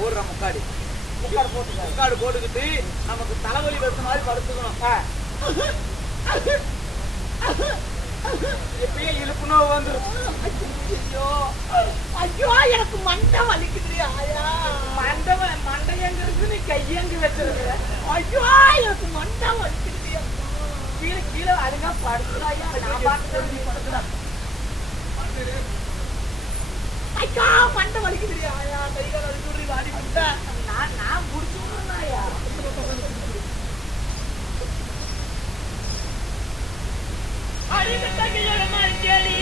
போடுற முக்காடு முக்காடு போட்டுக்கிட்டு நமக்கு தலைவலி வருது மாதிரி படுத்துக்கணும். எப்பயே இழுப்புனோ வந்துடும். ஐயோ ஐயோ எனக்கு மண்டை வலிக்குது. ஆயா மண்டை எங்க இருக்கு, நீ கையெங்கு வச்சிருக்கிற? ஐயோ எனக்கு மண்டை வலிக்குது. கீழே கீழே அருகா படுத்துறாயா? நான் பார்த்து நீ படுத்துறா. ஐயா மண்டை வலிக்குது. ஆயா கைகால வலிக்குது. வாடி விட்டா நான் முடிச்சுடுறேன்யா. அடிக்கடியோட மாஞ்சேடி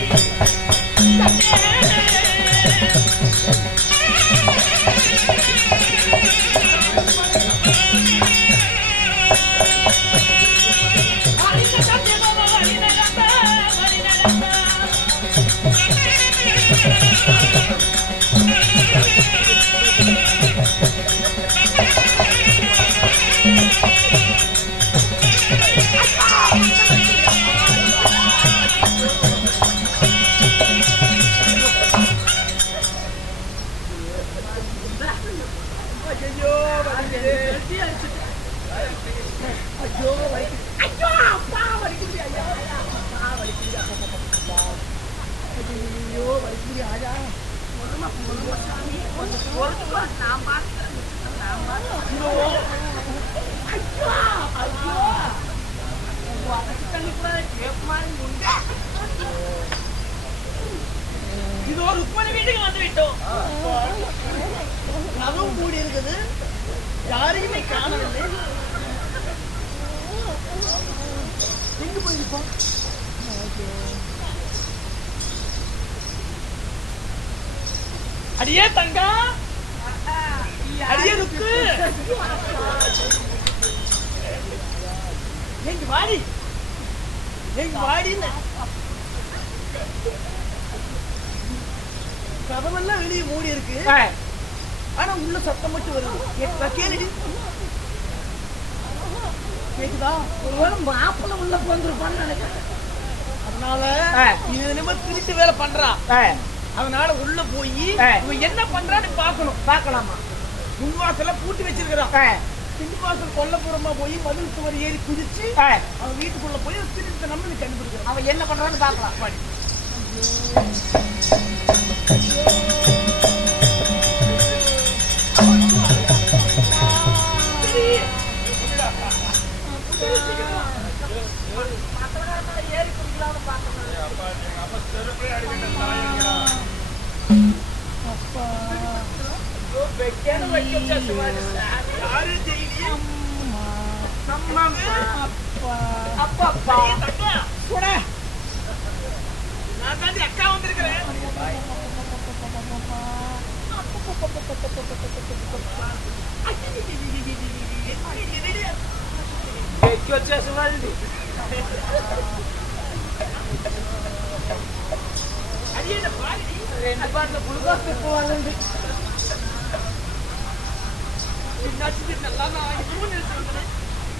இதோ ருக்மணி வீட்டுக்கு வந்து விட்டோம். அதுவும் கூடி இருக்குது, யாரையுமே காணவில்லை. எங்க போயிருப்போம்? அடியே தங்கா, அடியே ருக்கு, எங்க வாடி, எங்க வாடின்னு கதவெல்லாம் வெளியே மூடி இருக்கு. ஆனா உள்ள சத்தம் மட்டும் வருது. கேளுடி, கேக்குதா? ஒருவேளை மாப்பிள்ள உள்ள போந்திருப்பான்னு நினைக்கிறேன். அதனால இது நம்ம திருட்டு வேலை பண்றா. அதனால உள்ள போய் இவன் என்ன பண்றான்னு பாக்கணும். பாக்கலாமா? முன்வாசல பூட்டி வச்சிருக்கிறான். பின்வாசல் கொல்லப்புறமா போய் மதில் சுவர் ஏறி குதிச்சு அவன் வீட்டுக்குள்ள போய் திருட்டு நம்ம கண்டுபிடிக்கிறான். அவன் என்ன பண்றான்னு பாக்கலாம். பாடி ஏறி குடிக்கலாம்னு பாக்கணும். நான் தாண்டி அக்கா வந்திருக்கிறேன்.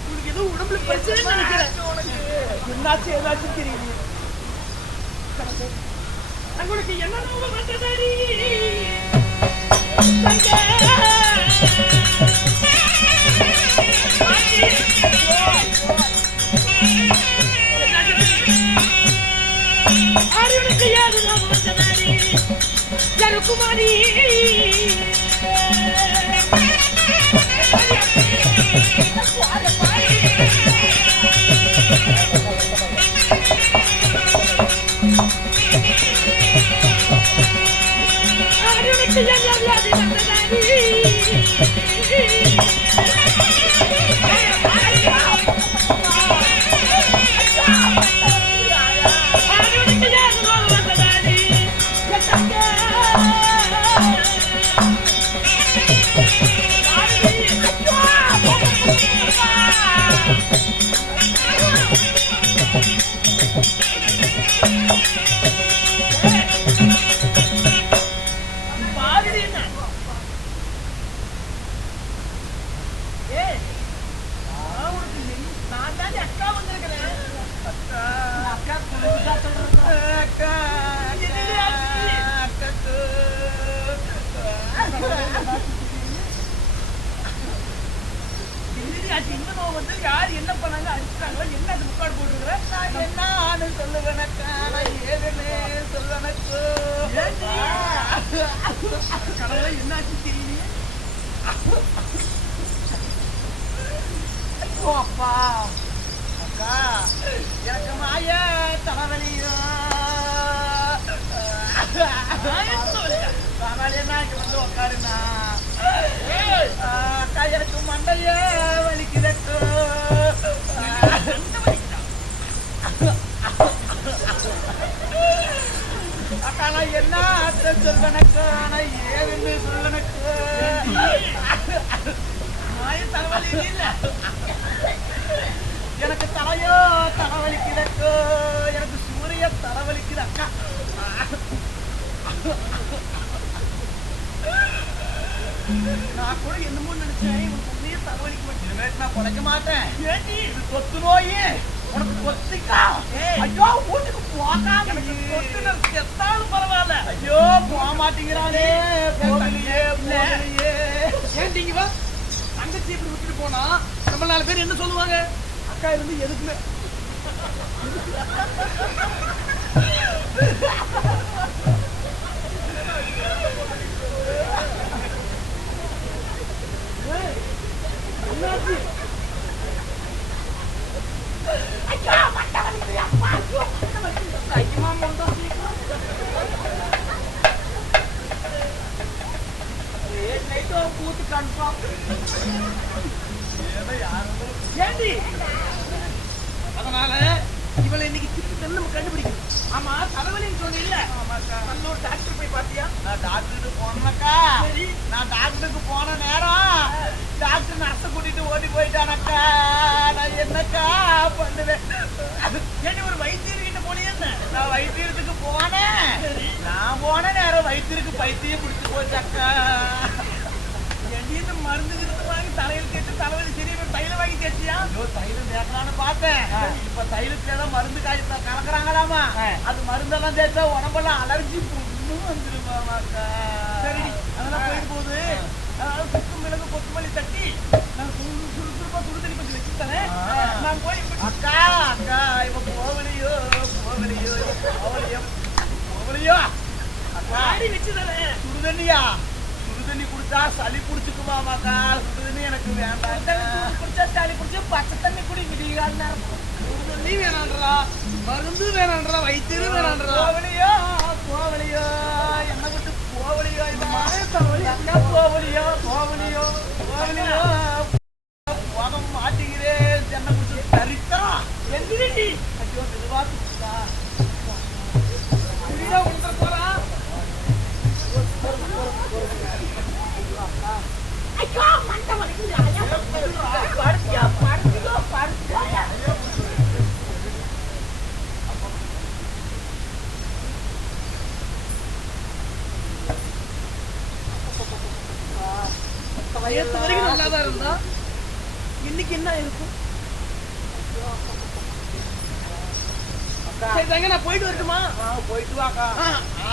உனக்கு ஏதோ உடம்புல பிரச்சனை நினைக்கிறேன். என்னாச்சு ஏதாச்சும் தெரியுது. உங்களுக்கு என்ன நோவு வந்ததடி? ஆரியனுக்கு ஏது நோவு வந்ததடி? ஜருக்குமாரி ஆச்சு இந்த நோய் வந்து யார் என்ன பண்ணாங்க அடிச்சுட்டாங்களோ என்ன அது முக்காடு போட்டுருக்குற என்ன சொல்லுவனக்கான ஏதுன்னு சொல்லுவனக்கு கடவுளை என்ன ஆச்சு தெரியலையே ஐயோ அப்பா அக்கா எனக்கு மாய தலைவலியோ என்ன வந்து உக்காருண்ணா அக்கா எனக்கு மண்டைய வலிக்குதக்கு அக்கா நான் என்ன சொல்வனக்கு நான் ஏதுன்னு சொல்லனக்கு மாய தலைவலி இல்ல எனக்கு தலையோ தலைவலிக்குதக்கு எனக்கு சூரிய தலைவலிக்குது அக்கா நான் கூட என்னமோ நினைச்சேன் இவனுக்கு உண்மையே தலைவலிக்க மாட்டேன் நான் குறைக்க மாட்டேன் ஏண்டி இது தொத்து நோய் உனக்கு தொத்திக்கா ஐயோ வீட்டுக்கு போகாம எனக்கு தொட்டு செத்தாலும் பரவாயில்ல ஐயோ போக மாட்டேங்கிறானே போகலையே போகலையே ஏண்டி இங்க வா தங்கச்சி இப்படி விட்டுட்டு போனா நம்ம 4 பேர் என்ன சொல்லுவாங்க அக்கா இருந்து எதுக்குமே பூத்து கன்ஃபார்ம் ஏண்டி அதனால இவளை இன்னைக்கு திட்டு நம்ம கண்டுபிடிக்கணும் ஆமா தலைவலின்னு சொன்னீங்க நல்ல ஒரு டாக்டர் போய் பாத்தியா நான் டாக்டருக்கு போனேனக்கா நான் டாக்டருக்கு போன நேரம் டாக்டர் நர்ஸை கூட்டிட்டு ஓடி போயிட்டானக்கா நான் என்னக்கா பண்ணுவேன் ஏண்டி ஒரு வைத்தியர்கிட்ட போனியா என்ன நான் வைத்தியத்துக்கு போனேன் நான் போன நேரம் வைத்தியருக்கு பைத்தியம் பிடிச்சு போச்சாக்கா ஏண்டி மருந்து கிருந்து வாங்கி தலையில் கேட்டு தலைவலி சரி தைல வாங்கி தேய்ச்சியா ஐயோ தைலம் தேக்கலான்னு பார்த்தேன் இப்ப தைலத்துல ஏதோ மருந்து காய் கலக்குறாங்களாமா அது மருந்தெல்லாம் தேய்ச்சா உடம்பெல்லாம் அலர்ஜி புண்ணு வந்துருமாக்கா சரி அதெல்லாம் போயிட்டு போகுது அதாவது சுக்கு மிளகு கொத்தமல்லி தட்டி நான் சுறுசுறுப்பா சுடுதண்ணி கொஞ்சம் வச்சுத்தரேன் நான் போய் அக்கா அக்கா இவ போகலையோ போகலையோ போகலையோ போகலையோ அக்கா ஆடி வச்சு தரேன் சுடுதண்ணியா சுடுதண்ணி குடிச்சா சளி குடிச்சுக்குமாமாக்கா சுடுதண்ணி எனக்கு வேண்டாம் குடிச்சா சளி குடிச்சு பச்சை தண்ணி குடி விடிகால் நேரம் சுடுதண்ணி வேணான்றா மருந்து வேணான்றா வைத்தியரும் வேணான்றா போகலையோ போகலையோ என்ன விட்டு போகலையோ இந்த மாய தலைவலி போகலையோ போகலையோ போகலையோ போக மாட்டேங்கிறேன் என்ன குடிச்சு தரித்தா எந்திரி ஐயோ மெதுவாக்குதா புரியுதா உள்ள போறா ஐயோ மண்டை வலிக்குது ஐயா படுத்தியா படுத்தியோ படுத்தியா நேத்து வரைக்கும் நல்லாதான் இருந்தா இன்னைக்கு என்ன இருக்கும் சரி தாங்க நான் போயிட்டு வரட்டுமா போயிட்டு வாக்கா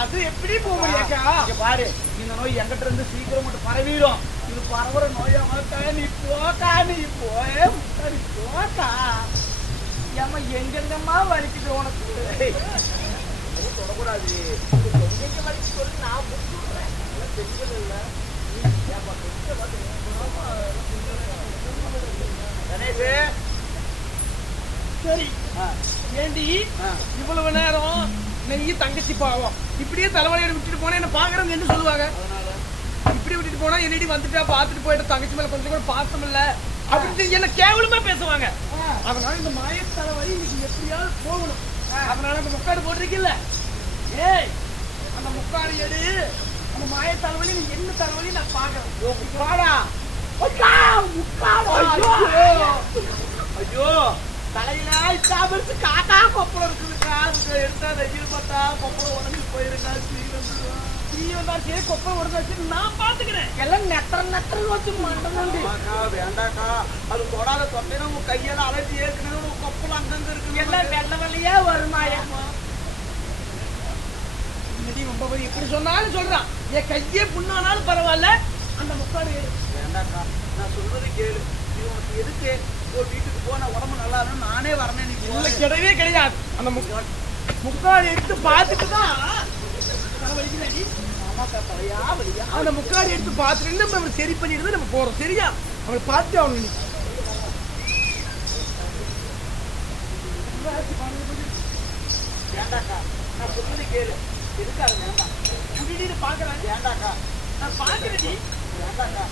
அது எப்படி போக முடியாக்கா இங்க பாரு இந்த நோய் எங்கிட்ட இருந்து சீக்கிரம் மட்டும் பரவிடும் இது பரவுற நோயா மாட்டா நீ போக்கா நீ போயே நீ போக்கா ஏமா எங்கெங்கம்மா வலிக்குது உனக்கு தொடக்கூடாது எங்க வலிக்கு சொல்லி நான் புரிஞ்சுக்கிறேன் தெரிஞ்சது இல்ல கணேஷ் சரி ஏண்டி இவ்வளவு நேரம் நெய் தங்கச்சி பாவம் இப்படியே தலைவலியோட விட்டுட்டு போனா என்ன பாக்குறவங்க என்ன சொல்லுவாங்க இப்படி விட்டுட்டு போனா என்னடி வந்துட்டா பாத்துட்டு போயிட்டு தங்கச்சி மேல கொஞ்சம் கூட பாசம் இல்ல அப்படின்னு என்ன கேவலமா பேசுவாங்க அதனால இந்த மாய தலைவலி இன்னைக்கு எப்படியாவது போகணும் அதனால அந்த முக்காடு போட்டிருக்கில்ல ஏய் அந்த முக்காடு எடு அந்த மாய தலைவலி நீ என்ன தலைவலி நான் பாக்குறேன் முக்காடா ஐயோ தலையில சாப்பிட்டு காக்கா கொப்பளம் இருக்குதுக்கா எடுத்தா வெயில் பார்த்தா கொப்பளம் உடஞ்சி போயிருக்கா சரி கொப்பை உடனே வச்சு நான் பாத்துக்கிறேன் எல்லாம் நெட்டர் வச்சு மாட்டேன் வேண்டாக்கா அது தொடாத தொட்டையில உங்க கையால அலைச்சி ஏற்கனவே கொப்பளம் அங்கங்க இருக்கு எல்லாம் வெள்ள வெள்ளையா வருமாயா இப்படி சொன்னாலும் சொல்றான் என் கையே புண்ணானாலும் பரவாயில்ல அந்த முக்காடு வேண்டாக்கா நான் சொல்றது கேளு உனக்கு எதுக்கு ஒரு வீட்டுக்கு போன உடம்பு நல்லா இருக்கும் நானே வரேன். நீ இல்ல கிடையவே கிடையாது. அந்த முக்காடு எடுத்து பார்த்துட்டு தான் அந்த முக்காடு எடுத்து பார்த்துட்டு நம்ம சரி பண்ணிட்டு நம்ம போறோம். சரியா? அவங்களை பார்த்து அவனு வேண்டாக்கா, நான் சொல்றது கேளு. எதுக்காக வேண்டாம் திடீர்னு பாக்குறேன். வேண்டாக்கா, நான் பாக்குறேன். வேண்டாக்கா,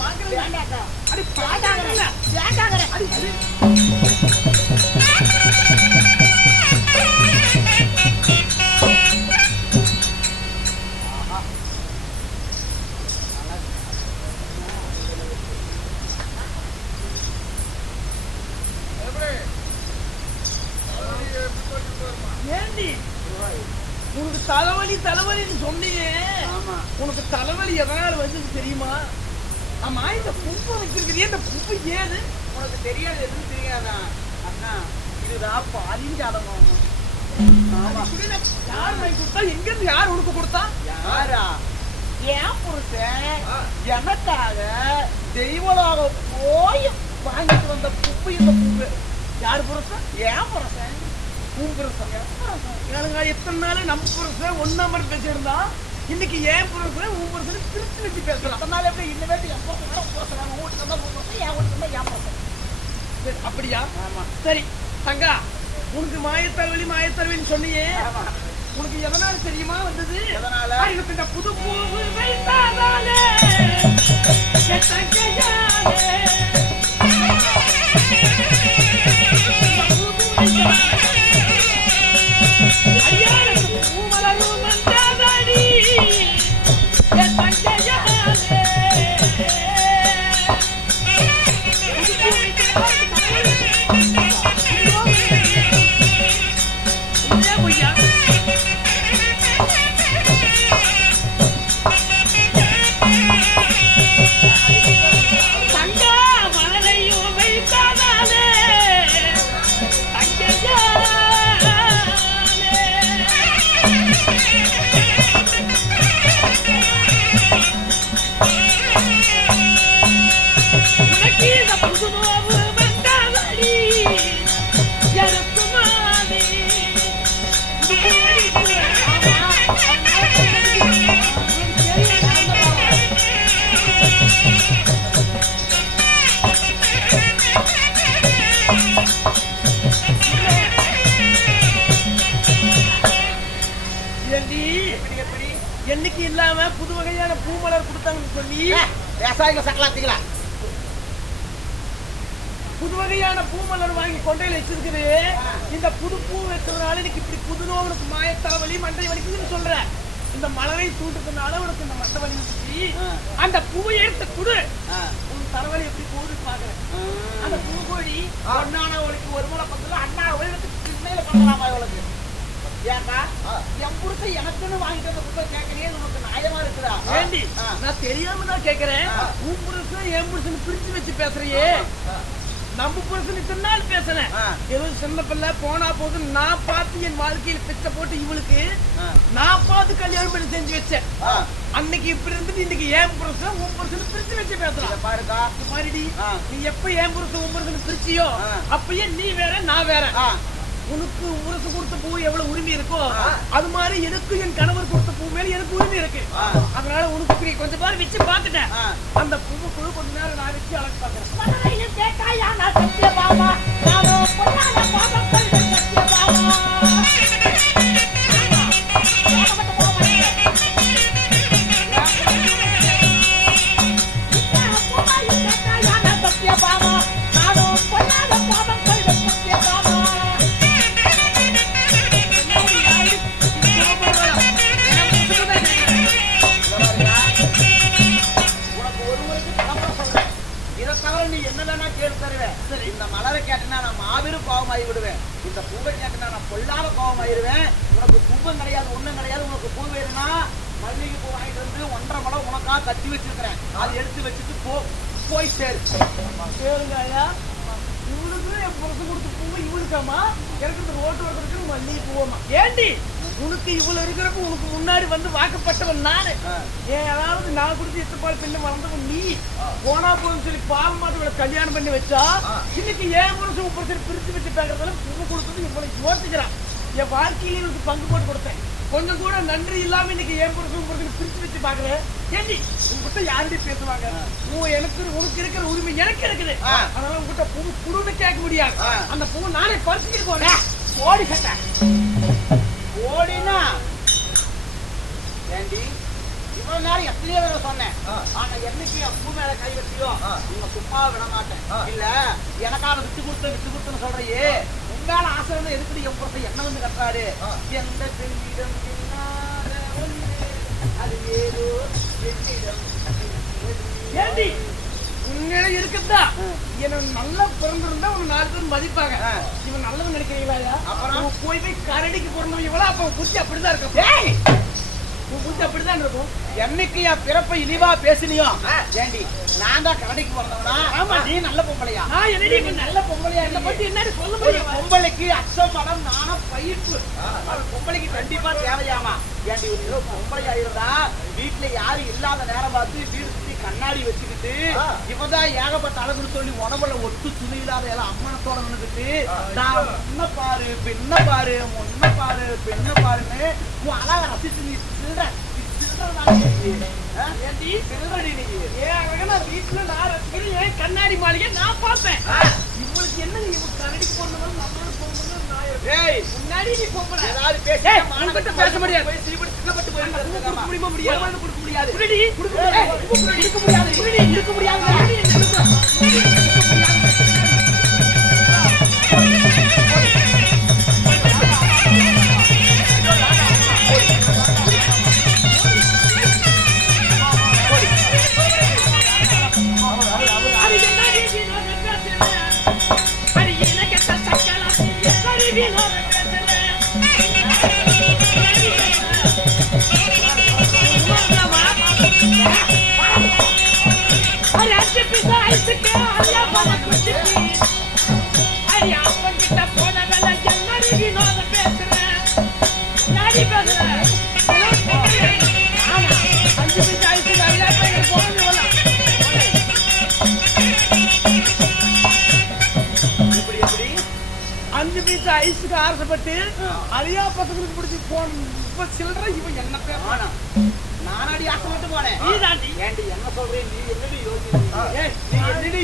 பாக்குறேன். வேண்டாக்கா, அடி பாக்காகிறேன். அடி ஏண்டி உனக்கு தலைவலின்னு சொன்னீங்க. உனக்கு தலைவலி எதனால வந்து தெரியுமா? ஆமா, இந்த புப்பு வச்சிருக்கிறீ, இந்த புப்பு ஏது உனக்கு தெரியாது? எதுவும் தெரியாதா அண்ணா? இதுதான் பாலிஞ்சாதம். யார் வாங்கி கொடுத்தா? எங்க இருந்து யார் உனக்கு கொடுத்தா? யாரா? என் புருஷன் எனக்காக தெய்வலாக போய் வாங்கிட்டு வந்த புப்பு. இந்த புப்பு யார் புருஷன்? என் புருஷன். உன் புருஷன்? ஏழுங்க, எத்தனை நாள் நம்ம புருஷன் ஒன்னா மாதிரி பேசியிருந்தா இன்னைக்கு ஏன் புருஷன் உன் புருஷன் பிரிச்சு வச்சு பேசலாம். எத்தனை நாள் எப்படி இன்னவேட்டு என் புருஷன் பேசுறாங்க? வீட்டுக்கு தான் புருஷன், என் வீட்டுக்கு தான் என் புருஷன். அப்படியா? ஆமா. சரி தங்கா, உனக்கு மாயத்தரவலின்னு சொன்னியே, உனக்கு எதனால தெரியுமா வந்தது? எதனால? எனக்கு இந்த புது பூவு வைத்தாதாலே பூமலரும் வந்தாதடி என் தங்கையாலே. என்னைக்கு இல்லாம புது வகையான பூமலர் கொடுத்தாங்கன்னு சொல்லி விவசாயிகள் சக்கலாத்தீங்களா? புது வகையான பூமலர் வாங்கி கொண்டையில வச்சிருக்குது. இந்த புது பூ வைக்கிறதுனால இன்னைக்கு இப்படி புது நோவுக்கு மாய தலைவலி மண்டை வலிக்குதுன்னு சொல்ற. இந்த மலரை தூண்டுறதுனால உனக்கு இந்த மண்டை வலி வந்துச்சு. அந்த பூவை எடுத்து கொடு, உன் தலைவலி எப்படி போகுதுன்னு பாக்குறேன். அந்த பூ கோடி ஒன்னான ஒளிக்கு ஒரு முறை பக்கத்துல அண்ணா ஒளிக்கு சின்னையில பண்ணலாமா? இவளுக்கு ஏன்டா என் புருஷன் எனக்குன்னு வாங்கிட்டு வந்த புத்தகம் கேட்கறியே, உனக்கு நியாயமா இருக்குதா? ஏண்டி நான் தெரியாம தான் கேட்கிறேன். உன் புருஷன் என் புருஷன் பிரிச்சு வச்சு பேசுறியே. நம்ம புருஷன் இத்தனை நாள் பேசுறேன், ஏதோ சின்ன பிள்ளை போனா போது நான் பார்த்து என் வாழ்க்கையில பிச்சை போட்டு இவளுக்கு நான் பார்த்து கல்யாணம் பண்ணி செஞ்சு வச்சேன். அன்னைக்கு இப்படி இருந்துட்டு இன்னைக்கு ஏன் புருஷன் உன் புருஷன் பிரிச்சு வச்சு பேசலாம் பாருக்கா. பாருடி, நீ எப்ப ஏன் புருஷன் உன் புருஷன் பிரிச்சியோ அப்பயே நீ வேற நான் வேற. உனக்கு உனக்கு கொடுத்த பூ எவ்வளவு உரிமை இருக்கோ அது மாதிரி எனக்கு என் கணவர் கொடுத்த பூ மேல எனக்கு உரிமை இருக்கு. அதனால உனக்கு கொஞ்சம் பாரு வச்சு பாத்துட்டேன். அந்த பூவுக்குள்ள கொஞ்ச நேரம் நான் வச்சு அழகு பாக்குறேன். இந்த மலரை கேட்டனா நான் மாபெரும் கோபமாகி விடுவேன். இந்த பூவை கேட்டனா நான் பொல்லாத கோபமாயிருவேன். உனக்கு பூவம் கிடையாது, ஒண்ணும் கிடையாது. உனக்கு பூ வேணும்னா மல்லிகை பூ வாங்கிட்டு வந்து 1.5 முழம் உனக்கா கட்டி வச்சிருக்கிறேன். அதை எடுத்து வச்சுட்டு போய் சேருங்க ஐயா. இவளுக்கு என் புரசு கொடுத்த பூவை இவளுக்காமா எனக்கு இந்த ரோட்டு வரதுக்கு மல்லிகை பூவமா? ஏண்டி உனக்கு இவ்வளவு இருக்கிறப்ப உனக்கு முன்னாடி வந்து வாக்கப்பட்டவன் நானு. ஏன் அதாவது நான் கொடுத்து எத்தப்பால் பெண்ணு வளர்ந்தவன் நீ. போனா போதும் சொல்லி பாவமாட்டு இவளை கல்யாணம் பண்ணி வச்சா இன்னைக்கு ஏன் புருஷன் உப்புறம் பிரிச்சு வச்சு பேக்கிறதால பூ கொடுத்தது இவ்வளவு யோசிக்கிறான். என் வாழ்க்கையில எனக்கு பங்கு போட்டு கொடுத்தேன். கொஞ்சம் கூட நன்றி இல்லாம இன்னைக்கு என் புருஷன் பிரிச்சு வச்சு பாக்குறேன். ஏண்டி உங்ககிட்ட யாருடி பேசுவாங்க? உனக்கு இருக்கிற உரிமை எனக்கு இருக்குது. அதனால உங்ககிட்ட பூ குடுன்னு கேட்க முடியாது. அந்த பூ நானே பறிச்சுட்டு போறேன். ஓடி சட்ட ஓடினா ஏண்டி இவ்வளவு நேரம் எத்தனையோ வேற சொன்னேன். ஆனா என்னைக்கு என் பூ மேல கை வச்சியோ உங்க சும்மா விட மாட்டேன். இல்ல எனக்கான விட்டு கொடுத்துன்னு சொல்றையே உங்களால ஆசை வந்து எதுக்கு என் புறத்தை என்ன வந்து கட்டுறாரு? எந்த பெண்ணிடம் அது ஏதோ என்னிடம் ஏண்டி உண்மையில இருக்குதா? என்ன நல்லா பிறந்திருந்தா உன்னை 4 பேர் மதிப்பாங்க. இவன் நல்லவன் நினைக்கிறீங்களா? அப்புறம் போய் கரடிக்கு பிறந்தவன் இவளா? அப்ப புத்தி அப்படிதான் இருக்கும். புத்தி அப்படிதான் இருக்கும். என்னைக்கு என் பிறப்பை இழிவா பேசினியோ ஏண்டி நான் தான் கரடிக்கு பிறந்தவனா? ஆமா நீ நல்ல பொம்பளையா? நான் என்னடி நல்ல பொம்பளையா? என்ன பத்தி என்னடி சொல்ல முடியும்? பொம்பளைக்கு அச்சம் மனம் நாணம் பயிர்ப்பு பொம்பளைக்கு கண்டிப்பா தேவையாமா? ஏண்டி ஒரு பொம்பளையா இருந்தா வீட்டுல யாரும் இல்லாத நேரம் பார்த்து வீடு சுத்தி கண்ணாடி வச்சுக்கிட்டு இவதான் ஏகப்பட்ட அழகுன்னு சொல்லி உடம்புல ஒட்டு துணி இல்லாத எல்லாம் அம்மனத்தோட நின்னுக்கிட்டு நான் முன்ன பாரு பின்ன பாரு முன்ன பாரு பின்ன பாருன்னு உன் அழக ரசிச்சு நீ கண்ணாடி மாளிகை நான் பார்ப்பேன். இவளுக்கு என்ன கரடி போனவன் முன்னாடி நீ போக பேச முடியாது. ஐஸுக்கு ஆசைப்பட்டு அரியா பசங்களுக்கு பிடிச்சி போன சில்லற இவன் என்ன பேர் நானாடி ஆசைப்பட்டு போனேன். நீ தாண்டி ஏண்டி என்ன சொல்றேன்? நீ என்னடி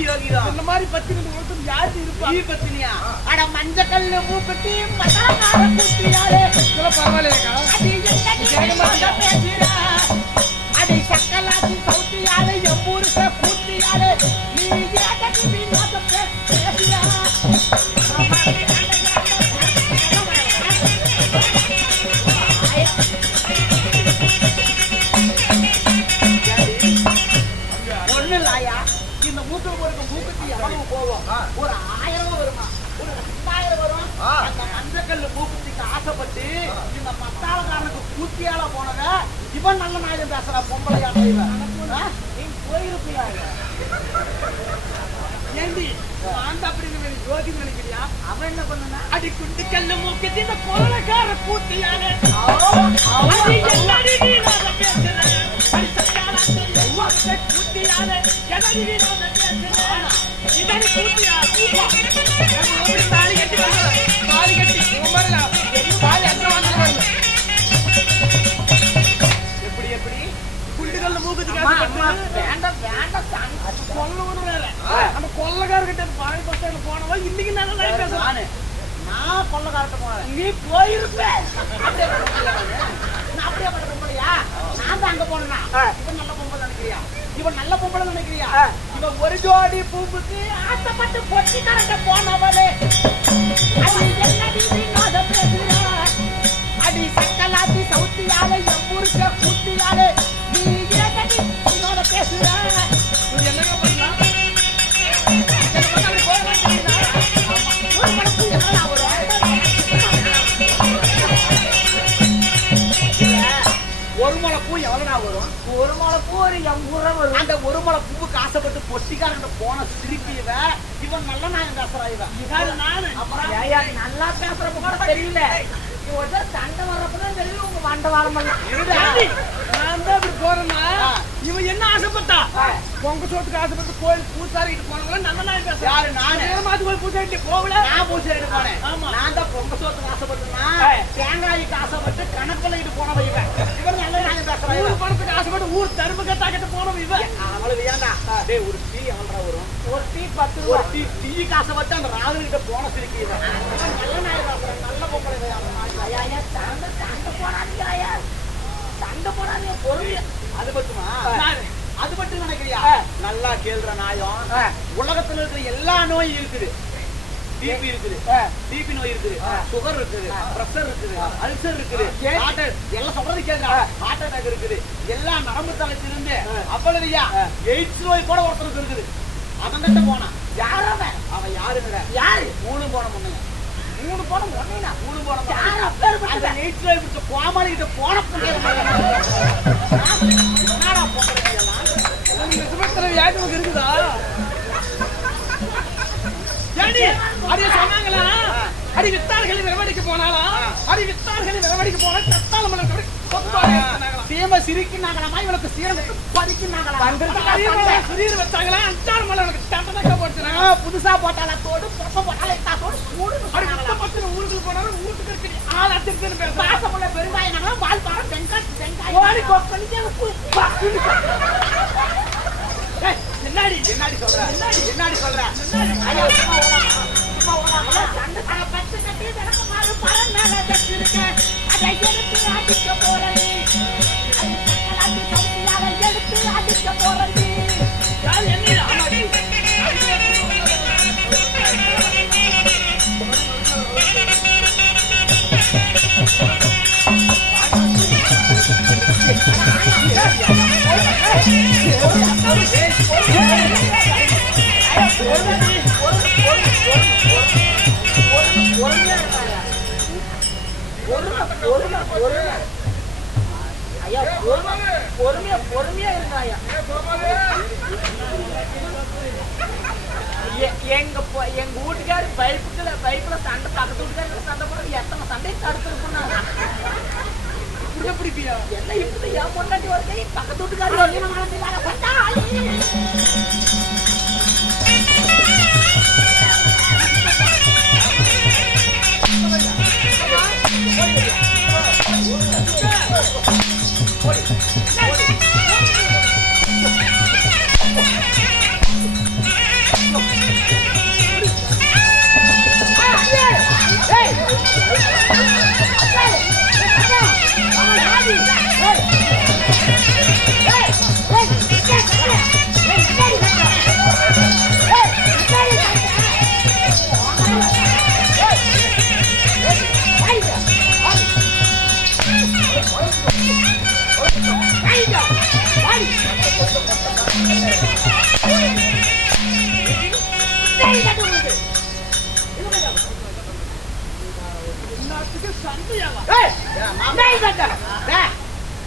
யோகி இந்த மாதிரி பத்தினி ஒருத்தர் யாரு இருப்பா? நீ பத்தினியா? அட மஞ்சக்கல்லு மூக்குத்தி மசாலார கூத்தியாலே சொல்ல பரவாயில்லையா? அடி சக்கலாத்தி சௌத்தியாலே எம்பூருச கூத்தியாலே நீ ஏதக்கு வினோத பேசியா? ஒண்ணு இல்லையா இந்த மூக்குத்தி எவ்வளவு போவோம்? ஒரு 1000 வருமா? ஒரு 2000 வரும். அந்த மஞ்சக்கல்லு மூக்குத்திக்கு ஆசைப்பட்டு இந்த பத்தாளக்காரனுக்கு கூத்தியால போனத இவன் நல்ல நாயகம் பேசுறா பொம்பளையா? நீ போயிருப்பியா? ஏண்டி அந்த அப்படின்னு யோகி நினைக்கிறியா? அவன் என்ன பண்ணா? அடி குண்டு கல்லு மூக்குத்தி இந்த கோலக்கார கூத்தியால கூத்தியால எதடி வீணாத பேசுறேன் இதடி கூத்தியா தாலி கட்டி தாலி கட்டி தாலி அங்க வந்து எப்படி எப்படி குண்டுகள்ல மூக்குத்தி வேண்டாம் வேண்டாம் அந்த கொள்ளக்காரர்கிட்ட பாய் பஸ்ல போனவா இன்னைக்கு நல்ல பேசுறானு. நான் கொள்ளக்காரட்ட போனேன். நீ போயிருப்பேன். நான் அப்படியே பண்ற பொம்பளையா? நான் தான் அங்க போனேன்னா இவன் நல்ல பொம்பளை நினைக்கிறியா? இவன் நல்ல பொம்பளை நினைக்கிறியா? இவன் ஒரு ஜோடி பூப்புக்கு ஆசைப்பட்டு பொட்டி கரண்ட போனவளே அடி என்னடி வினோத பேசுறியா? அடி சக்கலாத்தி சௌத்தியாலே எம்பூருக்க கூத்தியாலே நீ ஏதடி வினோத பேசுற? என்னங்க பண்ணலாம்? ஒரு முளை பூ எவ்வளவு வரும்? ஒரு முளை பூ ஒரு 80 ரூபா வரும். அந்த ஒரு முளை பூவுக்கு ஆசைப்பட்டு பொட்டிக்காரன் போன திருப்பியவ இவன் நல்ல நாயகம் பேசுறா. இவன் நானு அப்புறம் நல்லா பேசுறப்ப கூட தெரியல. சண்டை வர்றப்பதான் தெரியல. தண்டவாளம் ஏண்டி, நான் தான் இப்படி போறேன்னா இவன் என்ன ஆசைப்பட்டா பொங்க சோத்துக்கு ஆசைப்பட்டு கோயில் பூசாரிட்டு போனவங்கள நல்ல நாய் பேசுறேன். யாரு நானு? மாத்து கோயில் பூசாரிட்டு போகல. நான் பூசிட்டு போனேன். ஆமா. நான் தான் பொங்க சோத்துக்கு ஆசைப்பட்டுனா தேங்காய்க்கு ஆசைப்பட்டு கணக்குல இட்டு போனவ இவன். இவன் நல்ல நாய் பேசுறான். ஊர் பணத்துக்கு ஆசைப்பட்டு ஊர் தரும்பு கட்டா கிட்ட போனவன் இவன். அவளுக்கு ஏன்டா டேய் ஒரு டீ எவ்வளோ வரும்? ஒரு டீ 10 ஒரு ரூபா. டீ ஆசைப்பட்டு அந்த ராகுல் கிட்ட போன சிரிக்கு இவன். நல்ல நாய் பேசுறான். நல்ல பொம்பளை ஐயா சண்டை போடாதீங்க ஐயா. சண்டை போடாதீங்க பொறுமையா. அது மட்டுமா? அது மட்டும் நினைக்கிறியா? நல்லா கேள்ற நாயம். உலகத்துல இருக்கிற எல்லா நோயும் இருக்குது. டிபி இருக்குது, டிபி நோய் இருக்குது, சுகர் இருக்குது, பிரஷர் இருக்குது, அல்சர் இருக்குது, எல்லாம் சொல்றது கேட்க ஹார்ட் அட்டாக் இருக்குது, எல்லா நரம்பு தளத்திலிருந்து அவ்வளவுயா எய்ட்ஸ் நோய் கூட ஒருத்தருக்கு இருக்குது. அவன்கிட்ட போனா யாரோ அவன் யாருங்கிற யாரு 3 போன முன்னுங்க 3 போன ஒண்ணேனா 3 போன யார் அப்பேர் அந்த பண்றது எய்ட்ஸ் நோய் விட்டு கோமாளி கிட்ட போன என்னடா போறது எல்லாம் சுமத்திர வியாதி உனக்கு இருக்குதா? ஏண்டி, அடியே சொன்னாங்களா? அடி வித்தார்களை விரவடிக்க போனாலா? அடி வித்தார்களை விரவடிக்க போனா கத்தால மலர் சீம சிரிக்குனாங்களா இவனுக்கு சீரம் பறிக்குனாங்களா சிறீர் வச்சாங்களா? அஞ்சாறு மலர் தண்டனக்கா போட்டுறாங்க. புதுசா போட்டால தோடு பொப்ப போட்டால தோடு கூடு அடி வித்த பத்தின ஊருக்கு போனாலும் ஊருக்கு இருக்கடி ஆள் அத்திருக்குன்னு பேச பாசமுள்ள பெருங்காயனாங்களா வால் பாரம் வெங்காய் ஓடி கொக்கலிங்க என்னடி என்னடி சொல்ற என்னடி சொல்ற ஐயா சும்மா ஓடாம சண்டை பத்து கட்டி எனக்கு மாறு பரம் மேல வச்சிருக்க அதை எடுத்து அடிக்க போறேன் அதை கட்டியால எடுத்து அடிக்க போறேன் யார் என்ன ஆமாடி ஐயா பொறுமையா இருங்க ஐயா எங்க வீட்டுக்காரு பைப்புல சண்டை பக்கத்து வீட்டுக்காரு சண்டை போட எத்தனை சண்டையும் தடுத்துருக்கோம் பிடிப்பியா என்ன இப்படி ஏன் பொண்டாட்டி வருது பக்கத்து வீட்டுக்காரு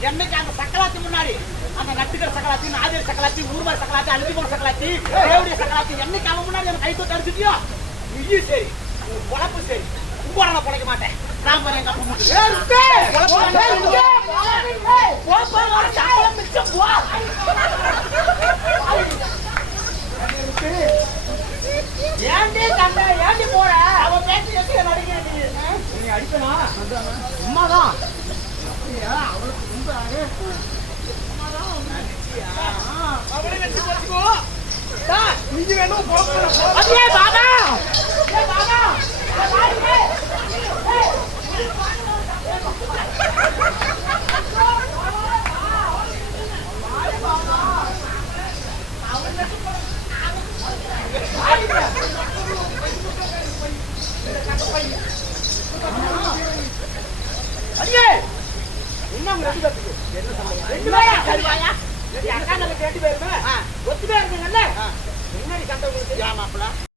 என்னைக்கு அந்த சக்கலாத்தி முன்னாடி அந்த நட்டுக்கிற சக்கலாத்தி நாதிர சக்கலாத்தி ஊர்வர சக்கலாத்தி அழுத்தி போன சக்கலாத்தி தேவடிய சக்கலாத்தி என்னைக்கு அவன் முன்னாடி எனக்கு கை தொட்டு அடிச்சுட்டியோ நீயும் சரி உங்க பொழப்பு சரி உங்களோட நான் பொழைக்க மாட்டேன் நான் பாரு எங்க ஏண்டி சண்டை ஏண்டி போற அவன் பேச்சு எப்படி நடிக்கிறேன் நீ அடிப்பனா உண்மைதான் அவளுக்கு ரொம்ப அவளை வச்சு போச்சுக்கோ நீங்க வேணும் பாபா பாபா கேட்டு போயிருமே ஒத்துமையா இருக்குங்கல்ல என்னடி சண்டை உங்களுக்கு மாப்பிள்ள